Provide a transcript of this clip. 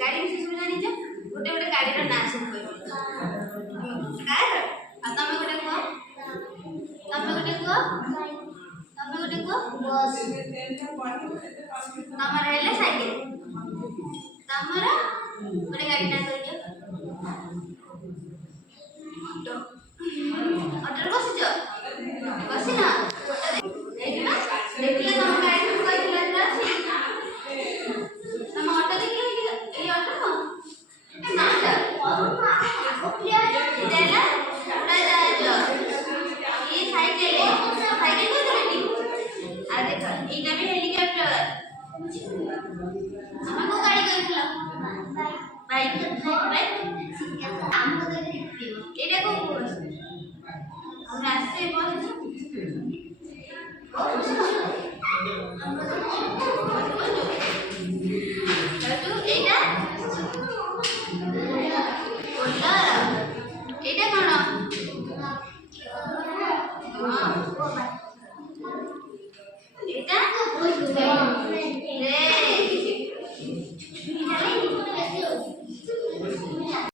ଗାଡ଼ି ବିଷୟ ସବୁ ଜାଣିଛ? ଗୋଟେ ଗୋଟେ ଗାଡ଼ିର ନାଁ ସବୁ କହିବ। କାର ଆଉ ତମେ ଗୋଟେ କୁହ। ତମେ ଗୋଟେ କୁହ। ତମେ ଗୋଟେ କୁହ। ବସ୍। ତମର ହେଲା ସାଇକେଲ। ତମର ଗୋଟେ ଗାଡ଼ି ନାଁ କହିଦିଅ। ଅଟୋ। ଅଟୋରେ ବସିଛ? ବସିନ? ଦେଖିଲ ଦେଖିଲ ତମ ଗାଡ଼ି ସବୁ କହିଥିଲ ଏଟା ଅଛି। ତମ ଅଟୋ ଦେଖିଲ ଏଇ ଅଟୋ ନାଟା ହେଲା ଉଡ଼ାଜାହାଜ। ये साइकिल है। साइकिल को तो बेटी आ देखो एटा भी हेलीकॉप्टर। हम को गाड़ी कहला बाइक बाइक हम को एटा को बस हम रास्ते बस तू एटा बोला एटा कोन हां